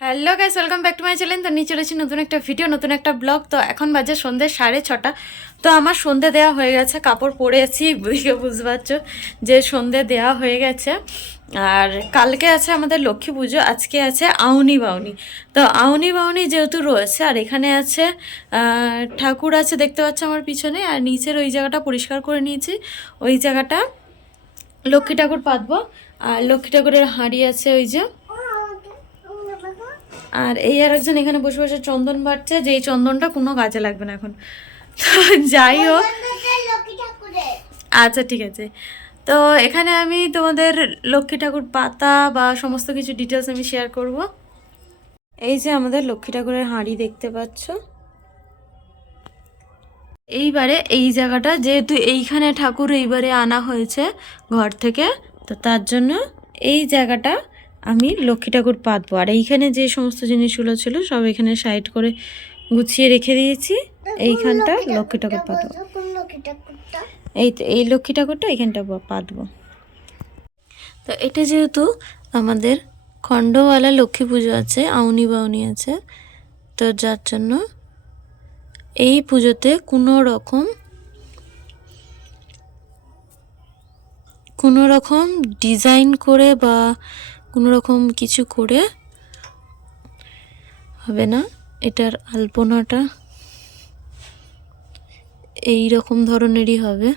Hello guys, welcome back to my channel. তো নিয়ে চলেছি নতুন একটা ভিডিও, নতুন একটা ব্লগ। তো এখন বাজে সন্ধ্যে 6:30। তো আমার সন্ধ্যে দেওয়া হয়ে গেছে, কাপড় পরেছি, দেখে বুঝতে পারছো যে সন্ধ্যে দেওয়া হয়ে গেছে। আর কালকে আছে আমাদের লক্ষ্মী পুজো, আজকে আছে আউনি বাউনি। তো আউনি বাউনি যেহেতু রয়েছে, আর এখানে আছে ঠাকুর আছে, দেখতে পাচ্ছ আমার পিছনে। আর নিচের ওই জায়গাটা পরিষ্কার করে নিয়েছি, ওই জায়গাটা লক্ষ্মী ঠাকুর পাতবো। আর লক্ষ্মী ঠাকুরের হাঁড়ি আছে ওই যে। আর এই আর একজন এখানে বসে বসে চন্দন বাটছে, যে এই চন্দনটা কোনো কাজে লাগবে না এখন। তো যাই হোক, আচ্ছা ঠিক আছে। তো এখানে আমি তোমাদের লক্ষ্মী ঠাকুর পাতা বা সমস্ত কিছু ডিটেলস আমি শেয়ার করব। এই যে আমাদের লক্ষ্মী ঠাকুরের হাঁড়ি দেখতে পাচ্ছ। এইবারে এই জায়গাটা যেহেতু এইখানে ঠাকুর এইবারে আনা হয়েছে ঘর থেকে, তো তার জন্য এই জায়গাটা আমি লক্ষ্মী ঠাকুর পাতবো। আর এইখানে যে সমস্ত জিনিসগুলো ছিল সব এখানে সাইড করে গুছিয়ে রেখে দিয়েছি। এইখানটা লক্ষ্মী ঠাকুর পাতবো। এই তো এই লক্ষ্মী ঠাকুরটা এইখানটা পাতবো। তো এটা যেহেতু আমাদের খণ্ডওয়ালা লক্ষ্মী পুজো আছে, আউনি বাউনি আছে, তো যার জন্য এই পুজোতে কোনো রকম ডিজাইন করে বা কোনো রকম কিছু করে হবে না। এটার আলপনাটা এই রকম ধরনেরই হবে।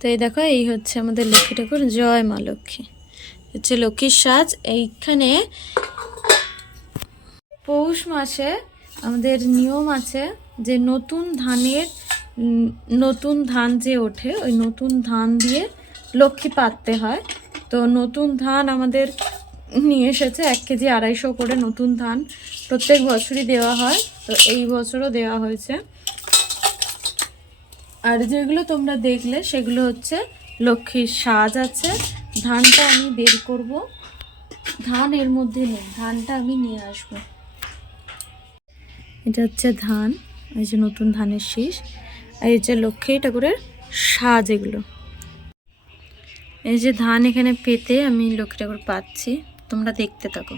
তো এই দেখো, এই হচ্ছে আমাদের লক্ষ্মী ঠাকুর। জয় মা লক্ষ্মী, হচ্ছে লক্ষ্মীর সাজ। এইখানে পৌষ মাসে আমাদের নিয়ম আছে যে নতুন ধান যে ওঠে, ওই নতুন ধান দিয়ে লক্ষ্মী পাততে হয়। তো নতুন ধান আমাদের নিয়ে এসেছে 1 কেজি 250 করে নতুন ধান প্রত্যেক বছরই দেওয়া হয়। তো এই বছরও দেওয়া হয়েছে। আর যেগুলো তোমরা দেখলে সেগুলো হচ্ছে লক্ষ্মীর সাজ আছে। ধানটা আমি বের করব, ধান এর মধ্যে নেই, ধানটা আমি নিয়ে আসবো। এটা হচ্ছে ধান, এই যে নতুন ধানের শীষ। আর এই যে লক্ষ্মী ঠাকুরের সাজ, এগুলো। এই যে ধান এখানে পেতে আমি লক্ষ্মী ঠাকুর পাচ্ছি, তোমরা দেখতে থাকো।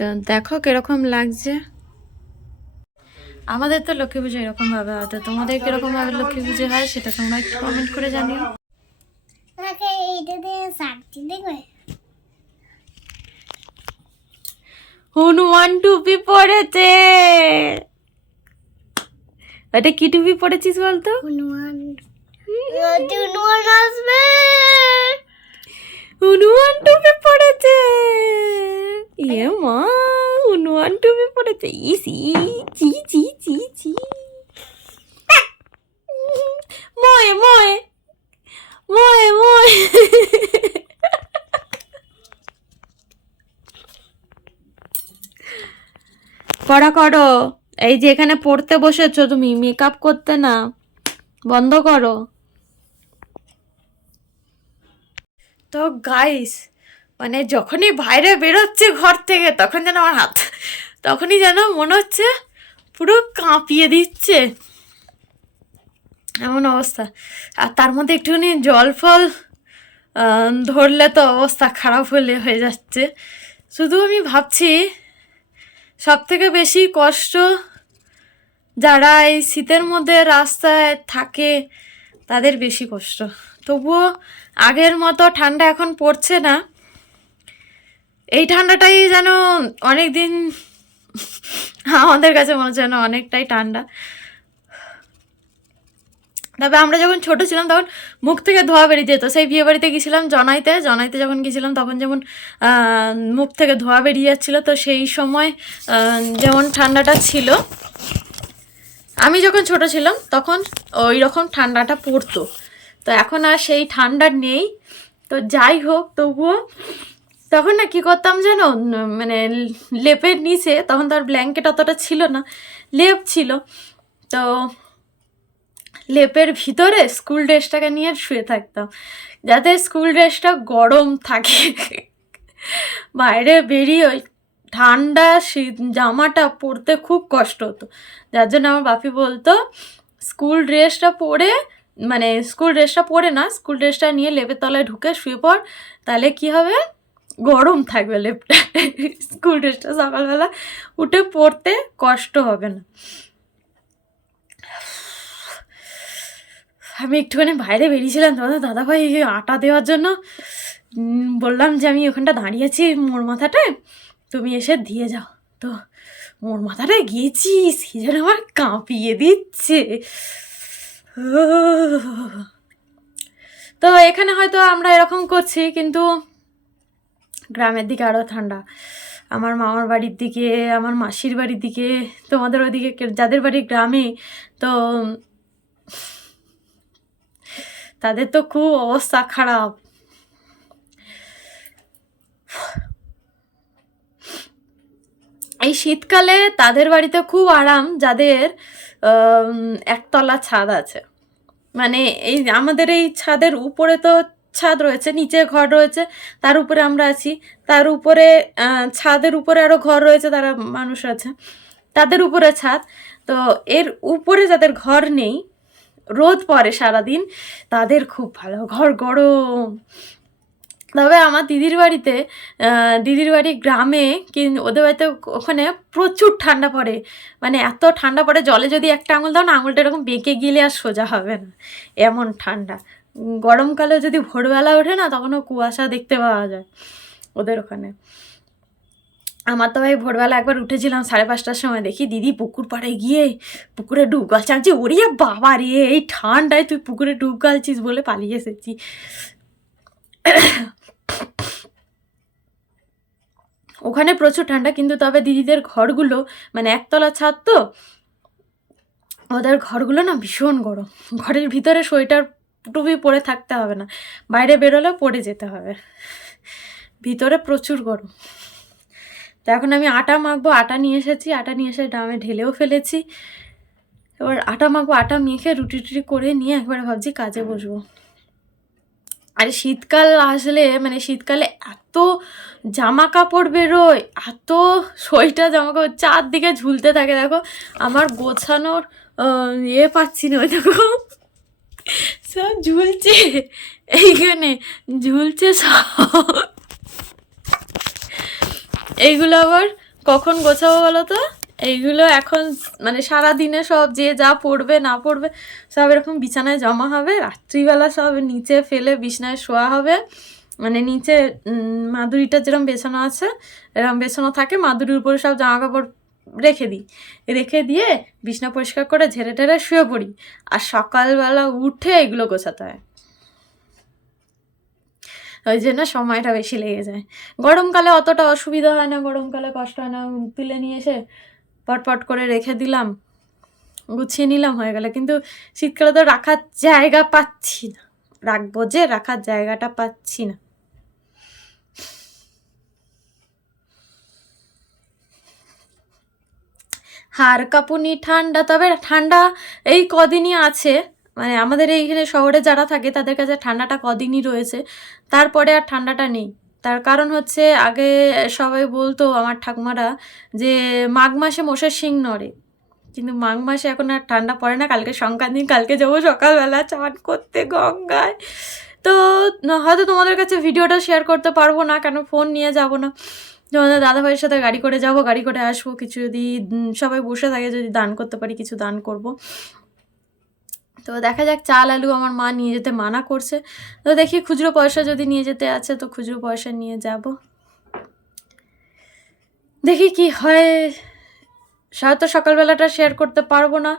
তো দেখো কিরকম লাগছে। আমাদের তো লক্ষ্মী পুজো এরকম ভাবে হয়, তো তোমাদের কিরকম ভাবে লক্ষ্মী পুজো হয় সেটা তোমরা একটু কমেন্ট করে জানিও। হনুমান টুপি পড়েছে। এটা কি টুপি পড়েছিস বলতো? হনুমান আসবে, হনুমান টুপি পড়েছে। ইয়ে মা, হনুমান টুপি পড়েছে। ইসি চি চি চি চি। পড়া করো। এই যে এখানে পড়তে বসেছো তুমি, মেকআপ করতে না, বন্ধ করো। তো গাইস, মানে যখনই বাইরে বেরোচ্ছে ঘর থেকে তখন যেন আমার হাত, তখনই যেন মনে হচ্ছে পুরো কাঁপিয়ে দিচ্ছে, এমন অবস্থা। আর তার মধ্যে একটুখানি জল ফল ধরলে তো অবস্থা খারাপ হয়ে যাচ্ছে। শুধু আমি ভাবছি সব থেকে বেশি কষ্ট যারা এই শীতের মধ্যে রাস্তায় থাকে তাদের বেশি কষ্ট। তবুও আগের মতো ঠান্ডা এখন পড়ছে না, এই ঠান্ডাটাই যেন অনেক দিন আমাদের কাছে মনে হচ্ছে যেন অনেকটাই ঠান্ডা। তবে আমরা যখন ছোট ছিলাম তখন মুখ থেকে ধোয়া বেরিয়ে যেত। সেই বিয়ে বাড়িতে গেছিলাম জনাইতে যখন গেছিলাম তখন যেমন মুখ থেকে ধোয়া বেরিয়ে যাচ্ছিলো, তো সেই সময় যেমন ঠান্ডাটা ছিল, আমি যখন ছোট ছিলাম তখন ওই রকম ঠান্ডাটা পড়তো। তো এখন আর সেই ঠান্ডা নেই। তো যাই হোক, তবুও তখন না কী করতাম যেন, মানে লেপের নিচে, তখন তো আর ব্ল্যাঙ্কেট অতটা ছিল না, লেপ ছিল, তো লেপের ভিতরে স্কুল ড্রেসটাকে নিয়ে শুয়ে থাকতাম যাতে স্কুল ড্রেসটা গরম থাকে। বাইরে বেরিয়ে ওই ঠান্ডা শীত জামাটা পরতে খুব কষ্ট হতো, যার জন্য আমার বাপি বলতো স্কুল ড্রেসটা পরে, মানে স্কুল ড্রেসটা পরে না, স্কুল ড্রেসটা নিয়ে লেপের তলায় ঢুকে শুয়ে পড়, তাহলে কি হবে, গরম থাকবে লেপটা, স্কুল ড্রেসটা সকালবেলা উঠে পড়তে কষ্ট হবে না। আমি একটুখানি বাইরে বেরিয়েছিলাম, তোমাদের দাদাভাই আটা দেওয়ার জন্য, বললাম যে আমি ওখানটা দাঁড়িয়েছি মোড় মাথাটায়, তুমি এসে দিয়ে যাও। তো মোড় মাথাটায় গিয়েছি, সে যেন আমার কাঁপিয়ে দিচ্ছে। তো এখানে হয়তো আমরা এরকম করছি, কিন্তু গ্রামের দিকে আরও ঠান্ডা। আমার মামার বাড়ির দিকে, আমার মাসির বাড়ির দিকে, তোমাদের ওদিকে যাদের বাড়ি গ্রামে, তো তাদের তো খুব অবস্থা খারাপ। এই শীতকালে তাদের বাড়িতে খুব আরাম যাদের একতলা ছাদ আছে। মানে এই আমাদের এই ছাদের উপরে তো ছাদ রয়েছে, নিচে ঘর রয়েছে, তার উপরে আমরা আছি, তার উপরে ছাদের উপরে আরও ঘর রয়েছে, তারা মানুষ আছে, তাদের উপরে ছাদ। তো এর উপরে যাদের ঘর নেই, রোদ পড়ে সারাদিন, তাদের খুব ভালো, ঘর গরম। তবে আমার দিদির বাড়ি গ্রামে, কিন্তু ওদের বাড়িতে ওখানে প্রচুর ঠান্ডা পড়ে, মানে এত ঠান্ডা পড়ে জলে যদি একটা আঙুল দাও না, আঙুলটা এরকম বেঁকে গেলে আর সোজা হবে না, এমন ঠান্ডা। গরমকালে যদি ভোরবেলা ওঠে না, তখনও কুয়াশা দেখতে পাওয়া যায় ওদের ওখানে। আমার তো ভাই ভোরবেলা একবার উঠেছিলাম 5:30টার সময়, দেখি দিদি পুকুর পাড়ে গিয়ে পুকুরে ডুব গালছে। আমি ওরে বাবা রে, এই ঠান্ডায় তুই পুকুরে ডুব গালছিস বলে পালিয়ে এসেছি। ওখানে প্রচুর ঠান্ডা, কিন্তু তবে দিদিদের ঘরগুলো, মানে একতলা ছাদ তো, ওদের ঘরগুলো না ভীষণ গরম। ঘরের ভিতরে সোয়েটার টুপি পরে থাকতে হবে না, বাইরে বেরোলে পরে যেতে হবে, ভিতরে প্রচুর গরম। তো এখন আমি আটা মাখবো, আটা নিয়ে এসেছি, আটা নিয়ে এসে ড্রামে ঢেলেও ফেলেছি। এবার আটা মাখবো, আটা মেখে রুটি টুটি করে নিয়ে একবারে ভাবছি কাজে বসবো। আর শীতকাল আসলে, মানে শীতকালে এত জামা কাপড় বেরোয়, এত সোয়েটার জামা কাপড় চারদিকে ঝুলতে থাকে। দেখো আমার গোছানোর পাচ্ছি না, ওই দেখো সব ঝুলছে, এইখানে ঝুলছে সব। এইগুলো আবার কখন গোছাবো বলো তো? এইগুলো এখন মানে সারাদিনে সব যে যা পড়বে না পড়বে সব এরকম বিছানায় জমা হবে, রাত্রিবেলা সব নিচে ফেলে বিছানায় শোয়া হবে। মানে নিচে মাদুরিটা যেরকম বেছানো আছে, এরকম বেছানো থাকে, মাদুরির উপরে সব জামা কাপড় রেখে দিয়ে বিছানা পরিষ্কার করে ঝেড়ে টেড়ে শুয়ে পড়ি, আর সকালবেলা উঠে এগুলো গোছাতে হয়। ওই জন্য সময়টা বেশি লেগে যায়। গরমকালে অতটা অসুবিধা হয় না, গরমকালে কষ্ট হয় না, তুলে নিয়ে এসে পটপট করে রেখে দিলাম, গুছিয়ে নিলাম, হয়ে গেল। কিন্তু শীতকালে তো রাখার জায়গা পাচ্ছি না, রাখবো যে রাখার জায়গাটা পাচ্ছি না। হাড় কাঁপুনি ঠান্ডা, তবে ঠান্ডা এই কদিনই আছে, মানে আমাদের এইখানে শহরে যারা থাকে তাদের কাছে ঠান্ডাটা কদিনই রয়েছে, তারপরে আর ঠান্ডাটা নেই। তার কারণ হচ্ছে আগে সবাই বলতো আমার ঠাকুমারা যে মাঘ মাসে মোষের শিং নড়ে, কিন্তু মাঘ মাসে এখন আর ঠান্ডা পড়ে না। কালকে সংক্রান্তি, কালকে যাবো সকালবেলা চান করতে গঙ্গায়। তো হয়তো তোমাদের কাছে ভিডিওটা শেয়ার করতে পারবো না, কেন ফোন নিয়ে যাব না। তোমাদের দাদাভাইয়ের সাথে গাড়ি করে যাব, গাড়ি করে আসবো, কিছু যদি সবাই বসে থাকে, যদি দান করতে পারি কিছু দান করব। তো দেখা যাক, চাল আলু আমার মা নিয়ে যেতে মানা করছে, তো দেখি খুচরো পয়সা যদি নিয়ে যেতে আছে তো খুচরো পয়সা নিয়ে যাব, দেখি কি হয়। হয়তো সকালবেলাটা শেয়ার করতে পারবো না,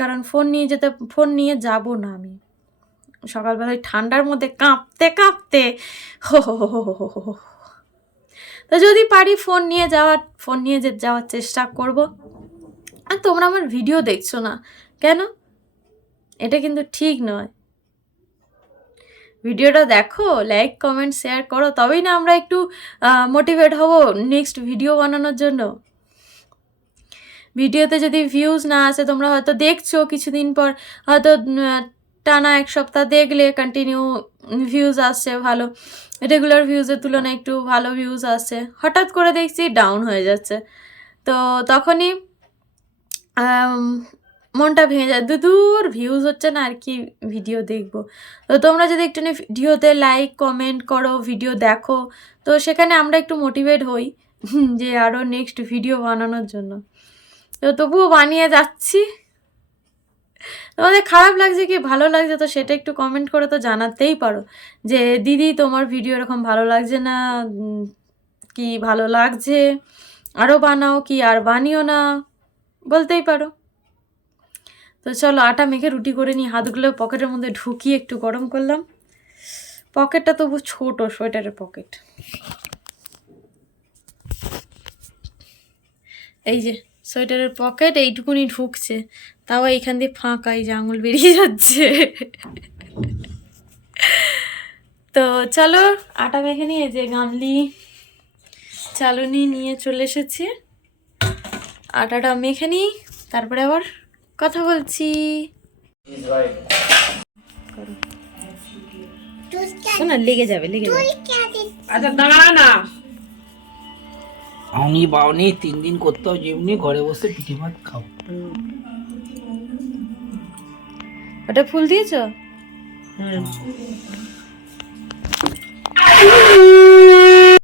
কারণ ফোন নিয়ে যাব না আমি সকালবেলায় ঠান্ডার মধ্যে কাঁপতে কাঁপতে হো। তো যদি পারি ফোন নিয়ে যাওয়ার চেষ্টা করব। আর তোমরা আমার ভিডিও দেখছো না কেন? এটা কিন্তু ঠিক নয়। ভিডিওটা দেখো, লাইক কমেন্ট শেয়ার করো, তবেই না আমরা একটু মোটিভেট হব নেক্সট ভিডিও বানানোর জন্য। ভিডিওতে যদি ভিউজ না আসে, তোমরা হয়তো দেখছো কিছুদিন পর, হয়তো টানা 1 সপ্তাহ দেখলে কন্টিনিউ ভিউজ আসছে ভালো, রেগুলার ভিউজের তুলনায় একটু ভালো ভিউজ আসছে, হঠাৎ করে দেখছি ডাউন হয়ে যাচ্ছে, তো তখনই মনটা ভেঙে যায়, দূর ভিউজ হচ্ছে না, আর কি ভিডিও দেখবো। তো তোমরা যদি একটু ভিডিওতে লাইক কমেন্ট করো, ভিডিও দেখো, তো সেখানে আমরা একটু মোটিভেট হই যে আরও নেক্সট ভিডিও বানানোর জন্য। তো তবুও বানিয়ে যাচ্ছি। তোমাদের খারাপ লাগছে কি ভালো লাগছে, তো সেটা একটু কমেন্ট করে তো জানাতেই পারো যে দিদি তোমার ভিডিও এরকম ভালো লাগছে না, কি ভালো লাগছে, আরও বানাও, কি আর বানিও না, বলতেই পারো। তো চলো আটা মেখে রুটি করে নিই, হাতগুলো পকেটের মধ্যে ঢুকিয়ে একটু গরম করলাম। পকেটটা তবু ছোট, সোয়েটারের পকেট। এই যে সোয়েটারের পকেট এইটুকুনি ঢুকছে, তাও এইখান দিয়ে ফাঁকা, এই যে আঙুল বেরিয়ে যাচ্ছে। তো চলো আটা মেখে নিয়ে, যে গামলি চালুনি নিয়ে চলে এসেছি, আটাটা মেখে নিই, তারপরে আবার কথা বলছি। না লেগে যাবে। আচ্ছা দাঁড়া না, আউনি বাউনি 3 দিন করতে হয়, যেমনি ঘরে বসে পিঠে ভাত খাও। ওটা ফুল দিয়েছ?